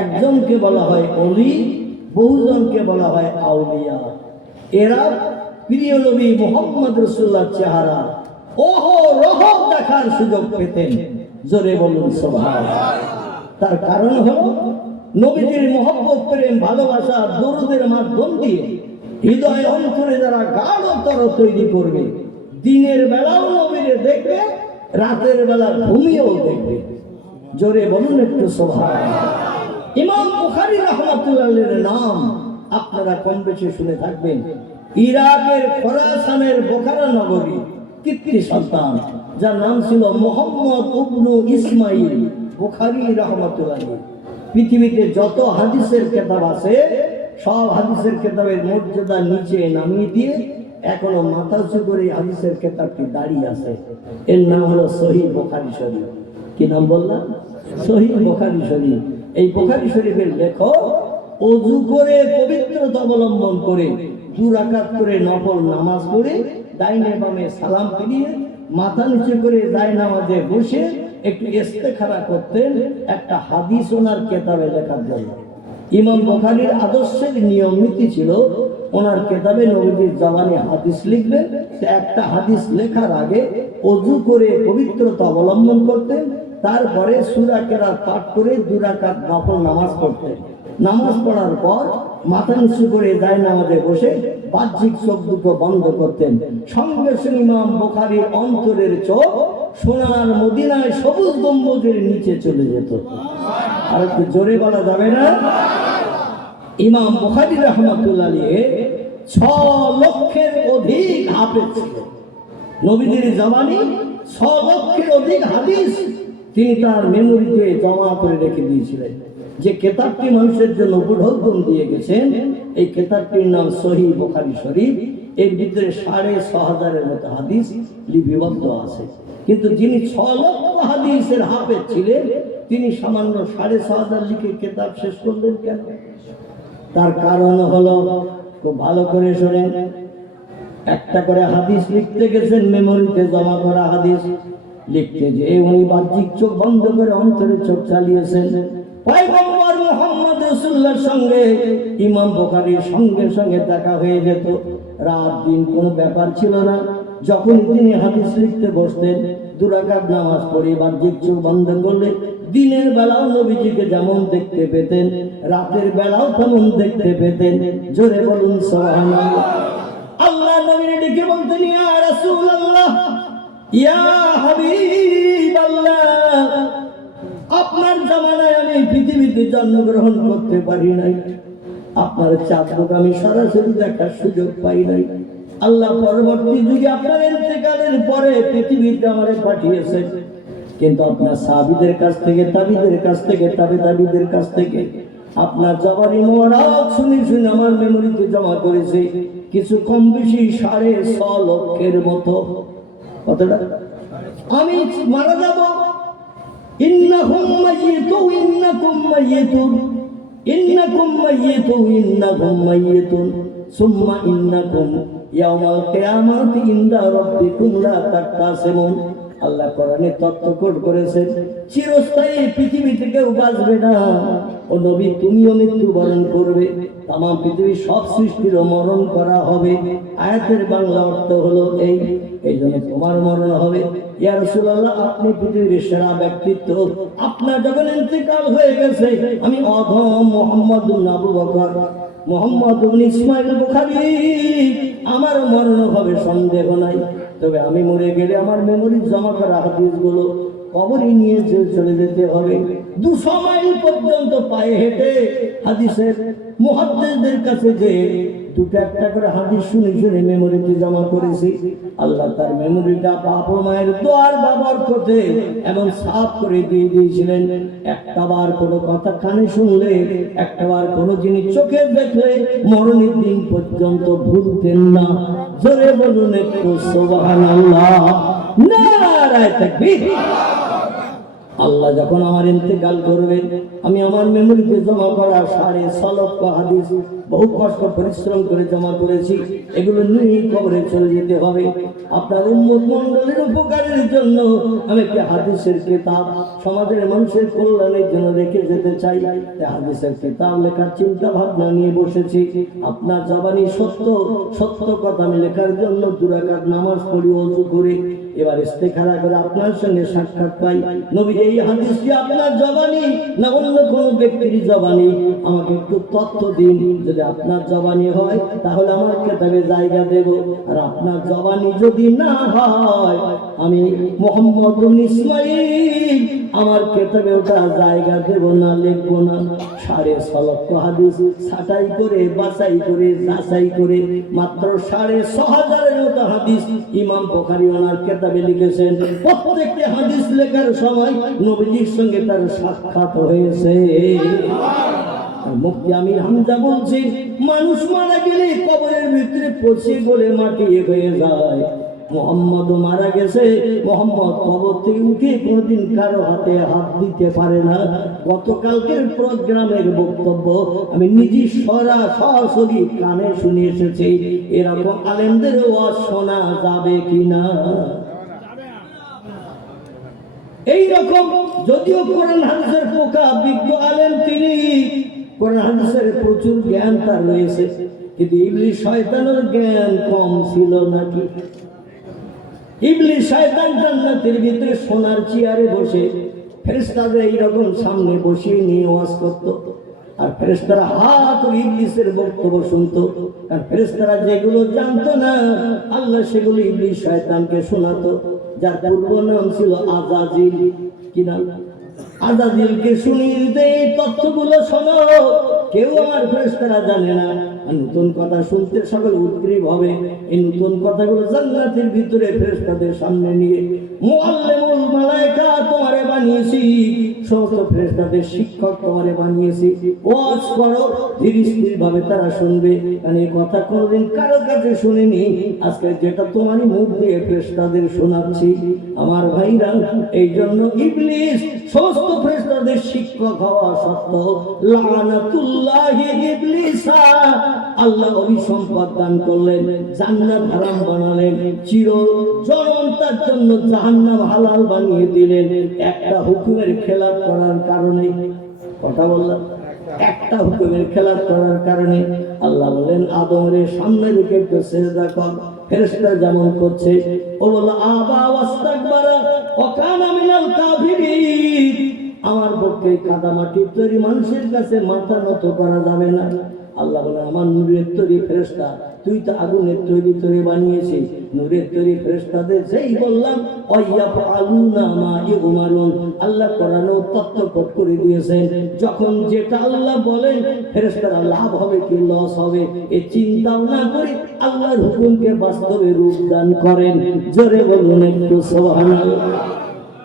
একজনকে বলা হয় অলি, বহুজনকে বলা হয় আউলিয়া। এরা প্রিয় নবী মুহাম্মদ রাসূলুল্লাহর চেহারা অহরহ দেখার সুযোগ পেতেন। জোরে বলুন সুবহানাল্লাহ। তার কারণ হলো নবীজির মহব্বত, প্রেম, ভালোবাসা, দরুদের মাধ্যম দিয়ে হৃদয় অন্তরে যারা গাঢ়তর তৈরি করবে, দিনের বেলাও নবীরে দেখবে, রাতের বেলা ঘুমিয়েও দেখবে। জোরে বলুন একটু সুবহানাল্লাহ। ইমাম বুখারী রাহমাতুল্লাহ আলাইহির নাম আপনারা কম বেশি শুনে থাকবেন। ইরাকের খোরাসানের বোখারা নগরী কৃতি সন্তান, যার নাম ছিল মুহাম্মদ ইবনে ইসমাইল বুখারী রাহমাতুল্লাহ আলাইহি। পৃথিবীতে যত হাদিসের কিতাব আছে সব হাদিসের কিতাবের মর্যাদা নিচে নামিয়ে দিয়ে এখনো মাথা উঁচু করে হাদিসের কিতাবটি দাঁড়িয়ে আছে। এর নাম হলো সহিহ বুখারী শরীফ। কি নাম বললাম? সহিহ বুখারী শরীফ। এই বুখারী শরীফের লেখক ওযু করে পবিত্রতা অবলম্বন করে 2 রাকাত করে নফল নামাজ পড়ে ডাইনে বামে সালাম ফিরিয়ে মাথা নিচু করে দায় নামাজে বসে একটু ইস্তেখারা করতেন একটা হাদিস ওনার কিতাবে লেখার জন্য। ইমাম বুখারীর আদর্শের নিয়ম নীতি ছিল ওনার কিতাবে নবীজির জবানে হাদিস লিখবেন, একটা হাদিস লেখার আগে ওযু করে পবিত্রতা অবলম্বন করতেন, তারপরে সূরা কেরাত পাঠ করে 2 রাকাত নফল নামাজ পড়তেন। নামাজ পড়ার পর মাথা নিচু করে দায় নামাজে বসে বাহ্যিক চোখ দুটো বন্ধ করতেন। সঙ্গে সঙ্গে ইমাম বুখারীর অন্তরের চোখ সোনার মদিনায় সবুজ গম্বুজের নিচে চলে যেত। আর একটু জোরে বলা যাবে না? ইমাম বুখারী রাহমাতুল্লাহ আলাইহি 6 লক্ষের অধিক হাফেজ ছিল। নবীজির জবানি 6 লক্ষের অধিক হাদিস তিনি তার মেমোরিতে জমা করে রেখে দিয়েছিলেন। যে কিতাবটি মানুষের জন্য বুদ্ধম দিয়ে গেছেন, এই কিতাবটির নাম সহিহ বুখারী শরীফ। এর ভিতরে 6,500 মতো হাদিস লিপিবদ্ধ আছে। কিন্তু যিনি 6 লক্ষ হাদিসের হাফেজ ছিলেন তিনি সামান্য 6,500 লিখে কিতাব শেষ করলেন কেন? তার কারণ হলো, খুব ভালো করে শোনেন, একটা করে হাদিস লিখতে গেছেন, মেমোরিতে জমা করা হাদিস লিখতে যে উনি বাহ্যিক চোখ বন্ধ করে অন্তরে চোখ চালিয়েছেন। পয়গম্বর মুহাম্মদ রাসূলুল্লাহর সঙ্গে ইমাম বুখারীর সঙ্গে সঙ্গে দেখা হয়ে যেত, রাত দিন কোনো ব্যাপার ছিল না। যখন তিনি হাদিস লিখতে বসতেন 2 রাকাত নামাজ পড়ে বাহ্যিক চোখ বন্ধ করলে দিনের বেলাও নবীজিকে যেমন দেখতে পেতেন, রাতের বেলাও তেমন দেখতে পেতেন। জোরে বলুন সুবহানাল্লাহ। আল্লাহ নবীকে ডেকে বলতেন, ইয়া রাসূলুল্লাহ, ইয়া হাবিবাল্লাহ, আপনার জামানায় আমি পৃথিবীতে জন্মগ্রহণ করতে পারি নাই, আপনার চাঁদকে আমি সরাসরি দেখার সুযোগ পাই নাই। আল্লাহ পরবর্তী যুগে আপনার ইন্তেকালের পরে পৃথিবীতে আমারে পাঠিয়েছেন, কিন্তু আপনার সাহাবীদের কাছ থেকে, তাবিদের কাছ থেকে, তাবিদের কাছ থেকে আপনার জবানি মোবারক শুনে শুনে আমার মেমোরিতে জমা করেছে কিছু কম বেশি 6.5 লক্ষের মতো। কতটা? আমি মারা যাব, ইন্নাহুম মাইয়িতুন, ইন্নাকুম মাইয়িতুন, ইন্নাকুম মাইয়িতুন, ইন্নাকুম মাইয়িতুন, সুম্মা ইন্নাকুম ইয়াউমাল কিয়ামাতি ইনদা রাব্বিকুম লা তাকতাসিমুন। আল্লাহ কোরআনে তত্ত্ব কোট করেছেন, চিরস্থায়ী পৃথিবীতে কেউ বাঁচবে না। ও নবী, তুমিও মৃত্যুবরণ করবে, তাম পৃথিবীর সব সৃষ্টির মরণ করা হবে। আয়াতের বাংলা অর্থ হলো এই জন্য তোমার মরণ হবে। ইয়া রাসূলুল্লাহ, আপনি পৃথিবীর সেরা ব্যক্তিত্ব, আপনার যখন ইন্তেকাল হয়ে গেছে আমি অধম মুহাম্মদ ইবনে আবু বকর, মুহাম্মদ ইবনে ইসমাইল বুখারী, আমার মরণ হবে সন্দেহ নাই। তবে আমি মরে গেলে আমার মেমোরি জমা করা হাদিসগুলো কবরে নিয়ে চলে যেতে হবে। 200 মাইল পর্যন্ত পায়ে হেঁটে হাদিসের মুহাদ্দিসদের কাছে যে 2-1 করে হাদিস শুনে শুনে মেমোরিতে জমা করেছি। আল্লাহ তার মেমোরিটা বাপ ও মায়ের দোয়ার ব্যবহার করতে এমন সাফ করে দিয়ে দিয়েছিলেন, একটাবার কোনো কথা কানে শুনলে, একটাবার কোনো জিনিস চোখে দেখলে মরণের দিন পর্যন্ত ভুলতেন না। জোরে বলুন একটু সুবহানাল্লাহ, নারায়ে তাকবীর। আল্লাহ যখন আমার ইন্তেকাল করবে, আমি আমার মেমোরিতে জমা করা 6.5 লক্ষ হাদিস বহু কষ্ট পরিশ্রম করে জমা করেছি, এগুলো নিয়ে কবরে চলে যেতে হবে। আপনার উম্মত মণ্ডলীর উপকারের জন্য আমি একটি হাদিসের কিতাব সমাজের মানুষের কল্যাণের জন্য রেখে যেতে চাই। হাদিসের কিতাব লেখার চিন্তা ভাবনা নিয়ে বসেছি। আপনার জবানি সত্য সত্য কথা আমি লেখার জন্য 2 রাকাত নামাজ পড়ি ওযু করে, এবার ইস্তেখারা করে আপনার সঙ্গে সাক্ষাৎ পাই। নবী এই হাদিসটি আপনার জবানি না অন্য কোনো ব্যক্তির জবানি, আমাকে একটু তথ্য দিন। যদি আপনার জবানি হয় তাহলে আমার কিতাবে জায়গা দেব, আর আপনার জবানি যদি না হয় আমি মোহাম্মদ ইসমাইল আমার কিতাবে ওটা জায়গা দেব না, লিখবো না। 6.5 লক্ষ হাদিস ছাঁটাই করে বাছাই করে যাচাই করে মাত্র 6,500 মতো হাদিস ইমাম বুখারী ওনার কিতাবে লিখেছেন। প্রত্যেকটি হাদিস লেখার সময় নবীজির সঙ্গে তার সাক্ষাৎ হয়েছে। মুফতি আমির হামজা বলছেন, মানুষ মারা গেলে কবরের ভিতরে পচে গলে মাটি হয়ে যায়। মোহাম্মদ মারা গেছে, মোহাম্মদ কবর থেকে উঠে কোনদিন কারো হাতে হাত দিতে পারে না। গতকালকের প্রোগ্রামের বক্তব্য আমি নিজে সরাসরি কানে শুনে এসেছি। এরকম আলেমদের ওয়াজ শোনা যাবে কিনা? এইরকম যদিও কোরআন হাদিসের পোকা বিজ্ঞ আলেম, তিনি কোরআন হাদিসের প্রচুর জ্ঞান তার রয়েছে, কিন্তু ইবলিস শয়তানের জ্ঞান কম ছিল নাকি? ইবলিস শয়তান জান্নাতের ভিতরে সোনার চেয়ারে বসে ফেরেশতাদের এইরকম সামনে বসিয়ে নিয়ে ওয়াজ করত, আর ফেরেশতারা হাত ইবলিসের বক্তব্য শুনতো। আর ফেরেশতারা যেগুলো জানতো না আল্লাহ সেগুলো ইবলিস শয়তানকে শোনাতো, যার পূর্ব নাম ছিল আযাজিল। কি নাম? আযাজিলকে শুনিয়ে দিতে এই তথ্যগুলো শোনো, কেউ আমার ফেরেশতারা জানে না। নতুন কথা শুনতে সকল উদ্গ্রীব হবে। এই নতুন কথাগুলো জান্নাতের ভিতরে ফেরেশতাদের সামনে নিয়ে মুআল্লিমুল মালায়েকা তোমারে বানিয়েছি, সমস্ত ফেরেশতাদের শিক্ষক তোমারে বানিয়েছি, ওয়াজ করো, ধীর স্থির ভাবে তারা শুনবে। কারণ এই কথা কোনোদিন কারো কাছে শুনিনি, আজকে যেটা তোমারই মুখ দিয়ে ফেরেশতাদের শোনাচ্ছি। আমার ভাইরা, এই জন্য ইবলিস সমস্ত ফেরেশতাদের শিক্ষক হওয়া সত্ত্বেও লানাতুল্লাহি ইবলিসা, আল্লাহ অভিসম্পদ দান করলেন, জান্নাত হারাম বানালেন, চিরজীবন তার জন্য জাহান্নাম হালাল বানিয়ে দিলেন একটা হুকুমের খেলাফ করার কারণে। কথা বললাম, একটা হুকুমের খেলাফ করার কারণে। আল্লাহ বলেন আদমের সামনে রেখে একটু সিজদা কর। ফেরেশতা যেমন করছে, ও বলল আবা ওয়াস্তাকবারা ওয়া কানা মিনাল কাফিরিন, আমার পক্ষে কাদামাটির তৈরি মানুষের কাছে মাথা নত করা যাবে না। আল্লাহ বলে আমার নূরের তৈরি ফেরেশতা, তুই তো আগুনের তৈরি তৈরি বানিয়েছিস। নূরের তৈরি ফেরেশতাদের যেই বললাম ওয়াইয়াফআলুনা মা ইউমারুন, আল্লাহ কোরআনে তত্ত্বপট করে দিয়েছেন, যখন যেটা আল্লাহ বলেন ফেরেশতারা লাভ হবে কি লস হবে এই চিন্তা না করে আল্লাহর হুকুমকে বাস্তবে রূপ দান করেন। জোরে বলুন একটু সুবহানাল্লাহ।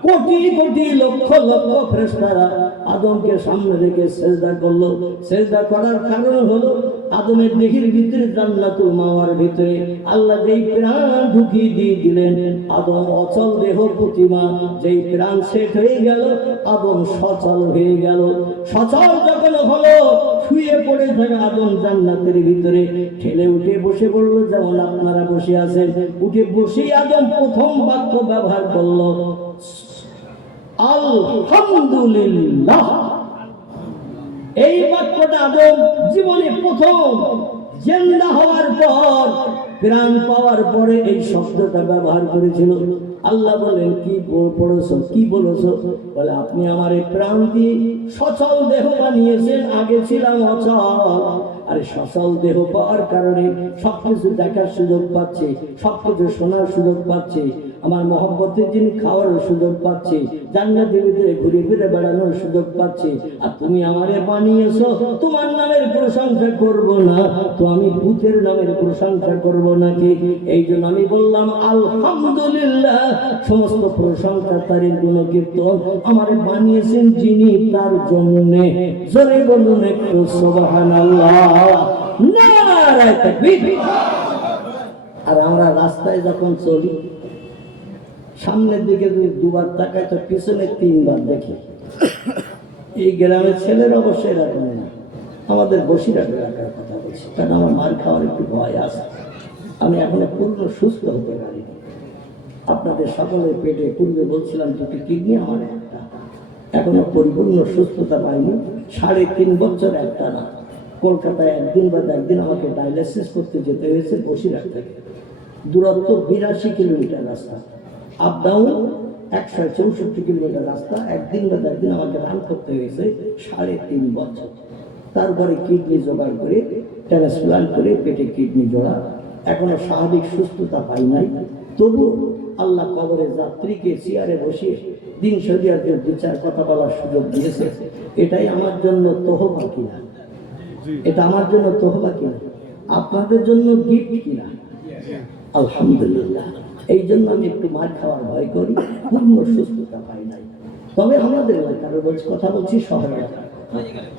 কোটি কোটি লক্ষ লক্ষ ফেরেশতারা আদমকে সামনে রেখে সিজদা করলো। সিজদা করার কারণ হলো আদমের দেহের ভিতরে জান্নাতুল মাওয়ার ভিতরে আল্লাহ যেই প্রাণ ঢুকিয়ে দিয়ে দিলেন, আদম অচল দেহ প্রতিমা, যেই প্রাণ সেট হয়ে গেল আদম সচল হয়ে গেল। সচল যখন হলো, শুয়ে পড়ে থাকা আদম জান্নাতের ভিতরে ঠেলে উঠে বসে পড়লো, যেমন আপনারা বসে আছেন। উঠে বসেই আদম প্রথম বাক্য ব্যবহার করলো আলহামদুলিল্লাহ। এই বাক্যটা আদম জীবনে প্রথম জিন্দা হওয়ার পর, প্রাণ পাওয়ার পরে এই শব্দটা ব্যবহার করেছিল। আল্লাহ বলেন কি পড়েছ, কি বলেছ? বলে আপনি আমার এই প্রাণ দিয়ে সচল দেহ বানিয়েছেন, আগে ছিলাম অচল। আর সচল দেহ পাওয়ার কারণে সবকিছু দেখার সুযোগ পাচ্ছে, সবকিছু শোনার সুযোগ পাচ্ছে, আমার মহব্বতের যিনি খাওয়ার সুযোগ পাচ্ছে, জান্নাতের ভিতরে ঘুরে ফিরে বেড়ানোর সুযোগ পাচ্ছে। আর তুমি আমারে বানিয়েছো, তোমার নামের প্রশংসা করব না তো আমি ভূতের নামের প্রশংসা করব নাকি? এই জন্য আমি বললাম আলহামদুলিল্লাহ, সমস্ত প্রশংসা তারই গুণকীর্তন, আমারে বানিয়েছেন যিনি, তার জন্যে। জোরে বলুন একটু সুবহানাল্লাহ, নারায়ে তাকবীর। আর আমরা রাস্তায় যখন চলি সামনের দিকে যদি দুবার তাকায় তো পিছনে তিনবার দেখি। এই গ্রামের ছেলের অবশ্যই এরকম না, আমাদের বসিরহাট এলাকার কথা বলছি, কারণ আমার মার খাওয়ার একটু ভয় আছে। আমি এখনো পূর্ণ সুস্থ হতে পারিনি। আপনাদের সকলের পেটে পূর্বে বলছিলাম দুটি কিডনি আমার একটা, এখনো পরিপূর্ণ সুস্থতা পাইনি। 3.5 বছর একটা না, কলকাতায় একদিন বা একদিন আমাকে ডায়ালিসিস করতে যেতে হয়েছে বসিরহাট থেকে। দূরত্ব 82 কিলোমিটার রাস্তা, আপ ডাউন 164 কিলোমিটার রাস্তা। একদিন বা একদিন আমাকে রান করতে হয়েছে 3.5 বছর। তারপরে কিডনি জোগাড় করে ট্রান্সপ্লান্ট করে পেটে কিডনি জোড়া, এখনো স্বাভাবিক সুস্থতা পাই নাই। তবু আল্লাহ কবরে যাত্রীকে চেয়ারে বসিয়ে দিন শরিয়াতের 2-4 কথা বলার সুযোগ দিয়েছে। এটাই আমার জন্য তোহফা কিনা? এটা আমার জন্য তোহফা কিনা? আপনাদের জন্য গিফট কিনা? আলহামদুলিল্লাহ। এই জন্য আমি একটু মার খাওয়ার ভয় করি, পূর্ণ সুস্থতা পাই নাই। তবে আমাদের এলাকার কথা বলছি, শহরে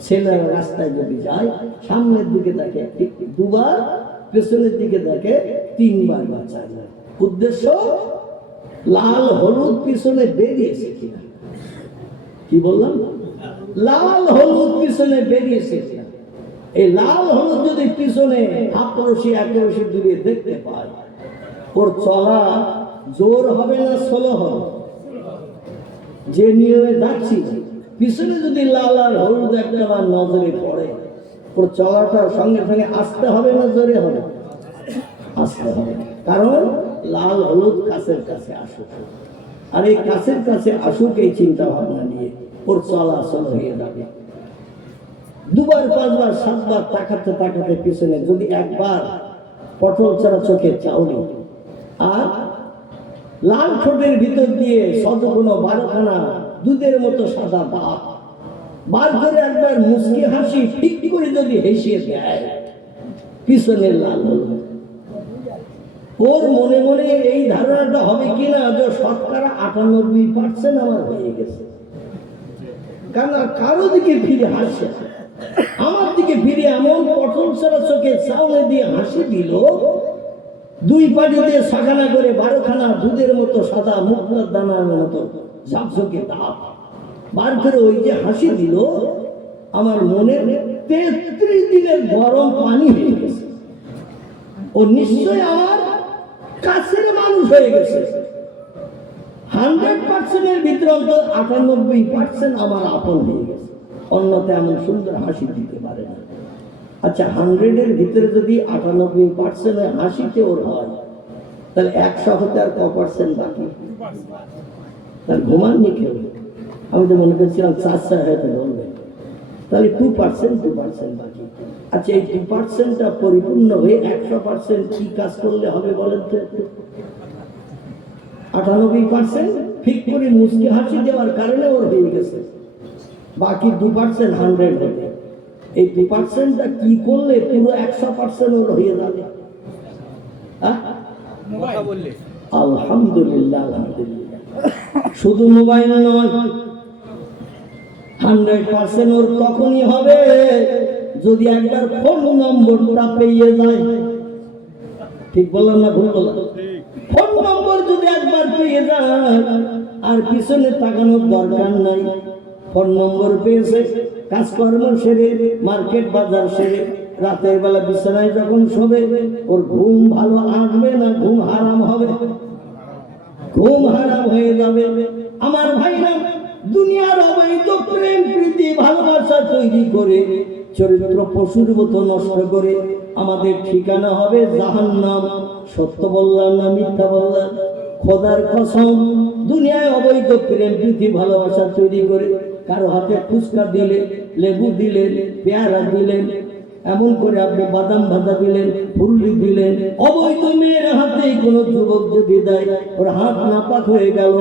ছেলেরা রাস্তায় যদি যায় সামনের দিকে দেখে 2বার, পেছনের দিকে দেখে 3বার বা 4বার। উদ্দেশ্য লাল হলুদ পিছনে বেরিয়েছে কিনা। কি বললাম? লাল হলুদ পিছনে বেরিয়েছে কিনা। এই লাল হলুদ যদি পিছনে আপরশি একরশি দূরে দেখতে পায়, ওর চলা জোর হবে না স্লো হবে? যে নিয়মে যাচ্ছি পিছনে যদি লাল আর হলুদ একটা বার নজরে পড়ে, ওর চলাটা সঙ্গে সঙ্গে আসতে হবে না জোরে হবে? আসতে হবে, কারণ লাল হলুদ কাছের কাছে আসুক। আর এই কাছের কাছে আসুক এই চিন্তা ভাবনা নিয়ে ওর চলাচল হয়ে যাবে। 2বার 5বার 7বার তাকাতে তাকাতে পিছনে যদি একবার পটল ছাড়া চোখে চাউনি আর লাল ঠোঁটের ভিতর দিয়ে শতগুণ 12খানা দুধের মতো সাদা দাঁত বার করে একবার মুচকি হাসি ঠিক করে যদি হেসিয়ে দেয় পিছনের লাল হলুদ, ওর মনে মনে এই ধারণাটা হবে কিনা যে 98% আমার হয়ে গেছে। কারণ কারো দিকে ফিরে হাসছে, আমার দিকে ফিরে এমন পটল ছাড়া চোখে চাউনি দিয়ে হাসি দিল, 2 পাটি দিয়ে শাখানা করে 12খানা দুধের মতো সাদা মুক্তার দানার মতো ঝকঝকে দাঁত বার করে ওই যে হাসি দিল, আমার মনে 33 দিনের গরম পানি হয়ে গেছে। ও নিশ্চয় আমার কাছের মানুষ হয়ে গেছে। 100% এর ভিতরে অন্তত 98% আমার আপন হয়ে গেছে। অন্যতে এমন সুন্দর হাসি দিতে পারে না। আচ্ছা, 100 এর ভিতরে যদি 98% হাসিতে ওর হয়, তাহলে 100 হতে আর ক% বাকি? তাহলে ঘুমাননি কেউ? আমি তো মনে করছিলাম 4 হয়তো বলবেন, তাহলে 2% বাকি। আচ্ছা, এই 2%টা পরিপূর্ণ হয়ে 100% কি কাজ করলে হবে বলেন তো? 98% ঠিক করে মুচকি হাসি দেওয়ার কারণে ওর হয়ে গেছে। বাকি 2% 100 হবে। এই 2%টা কি করলে পুরো 100% ওর হয়ে যাবে? আলহামদুলিল্লাহ, আলহামদুলিল্লাহ। শুধু মোবাইল নয়, 100% ওর তখনই হবে যদি একবার ফোন নম্বরটা পেয়ে যায়। ঠিক বললাম না ভুল বললাম? ফোন নম্বর যদি একবার পেয়ে যায় আর পিছনে তাকানোর দরকার নাই। ফোন নম্বর পেয়েছে, কাজকর্ম সেরে মার্কেট বাজার সেরে রাতের বেলা বিছানায় যখন শোবে, ওর ঘুম ভালো আসবে না ঘুম হারাম হবে? ঘুম হারাম হয়ে যাবে। আমার ভাইরা, দুনিয়ার অবৈধ প্রেম প্রীতি ভালোবাসা তৈরি করে চরিত্র পশুর মতো নষ্ট করে আমাদের ঠিকানা হবে জাহান্নাম। সত্য বললাম না মিথ্যা বললাম? খোদার কসম, দুনিয়ায় অবৈধ প্রেম প্রীতি ভালোবাসা তৈরি করে কারো হাতে ফুচকা দিলে, লেবু দিলেন, পেয়ারা দিলেন, এমন করে আপনি বাদাম ভাজা দিলেন, ফুললি দিলেন, অবৈধ মেয়ের হাতে কোনো যুবক যদি দেয়, ওর হাত নাপাক হয়ে গেল।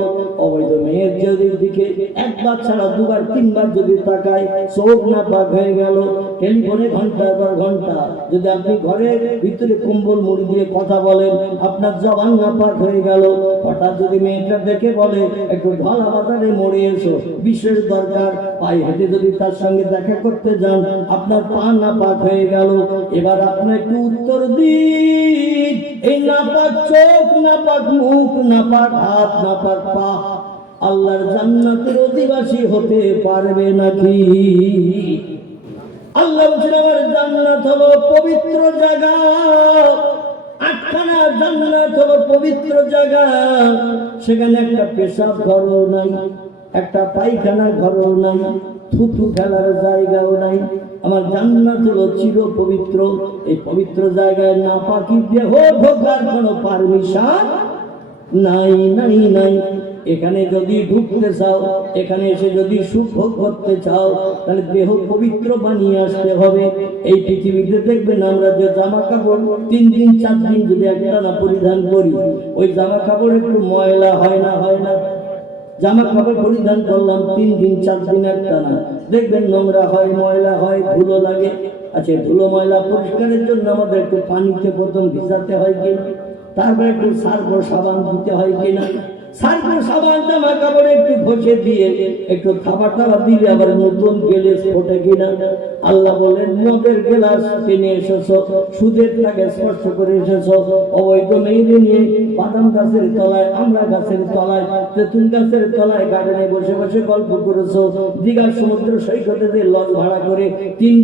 অবৈধ মেয়ের যদি দিকে একবার ছাড়া 2বার 3বার যদি তাকায়, চোখ নাপাক হয়ে গেল। টেলিফোনে ঘন্টার পর ঘন্টা যদি আপনি ঘরের ভিতরে কম্বল মুড়ি দিয়ে কথা বলেন, আপনার জবান নাপাক হয়ে গেল। হঠাৎ যদি মেয়েটা দেখে বলে একটু ঢলা বাজারে মোড়ে এসো, বিশেষ দরকার, পায়ে হেঁটে যদি তার সঙ্গে দেখা করতে যান, আপনার পা নাপাক হয়ে হয়ে গেল। এবার আপনি একটু উত্তর দিন, এই নাপাক চোখ, নাপাক মুখ, নাপাক হাত, নাপাক পা আল্লাহর জান্নাতের অধিবাসী হতে পারবে নাকি? আল্লাহ বলছেন আমার জান্নাত হলো পবিত্র জায়গা, আটখানা জান্নাত হলো পবিত্র জায়গা। সেখানে একটা পেশাব ঘরও নাই, একটা পায়খানা ঘরও নাই, থুতু ফেলার জায়গাও নাই। আমার জান্নাত হলো চির পবিত্র। এই পবিত্র জায়গায় নাপাকি দেহ ঢোকার কোনো পারমিশন নাই নাই নাই। এখানে যদি ঢুকতে চাও, এখানে এসে যদি সুখ ভোগ করতে চাও, তাহলে দেহ পবিত্র বানিয়ে আসতে হবে। এই পৃথিবীতে দেখবেন আমরা যে জামা কাপড় 3 দিন 4 দিন যদি একটানা পরিধান করি, ওই জামা কাপড় একটু ময়লা হয় না? হয় না? জামা কাপড় পরিধান করলাম 3 দিন 4 দিন একটানা, দেখবেন নোংরা হয়, ময়লা হয়, ধুলো লাগে। আচ্ছা, ধুলো ময়লা পরিষ্কারের জন্য আমাদের একটু পানিতে প্রথম ভিজাতে হয় কিনা, তারপর একটু সার্ফ সাবান দিতে হয় কিনা, সার্ফ সাবান জামা কাপড়ে একটু ঘষে দিয়ে একটু থাবা টাবা দিলে আবার নতুন গেলেস ফোটে কিনা। আল্লাহ বলেন মদের গেলাস কিনে এসেছো, সুদের টাকা স্পর্শ করে এসেছো, অবৈধ মেয়েরে নিয়ে বাদাম গাছের তলায়, আমরা গাছের তলায়, তেঁতুল গাছের তলায় গার্ডেনে বসে বসে গল্প করেছো, দীঘার সমুদ্র সৈকতে লজ ভাড়া করে 3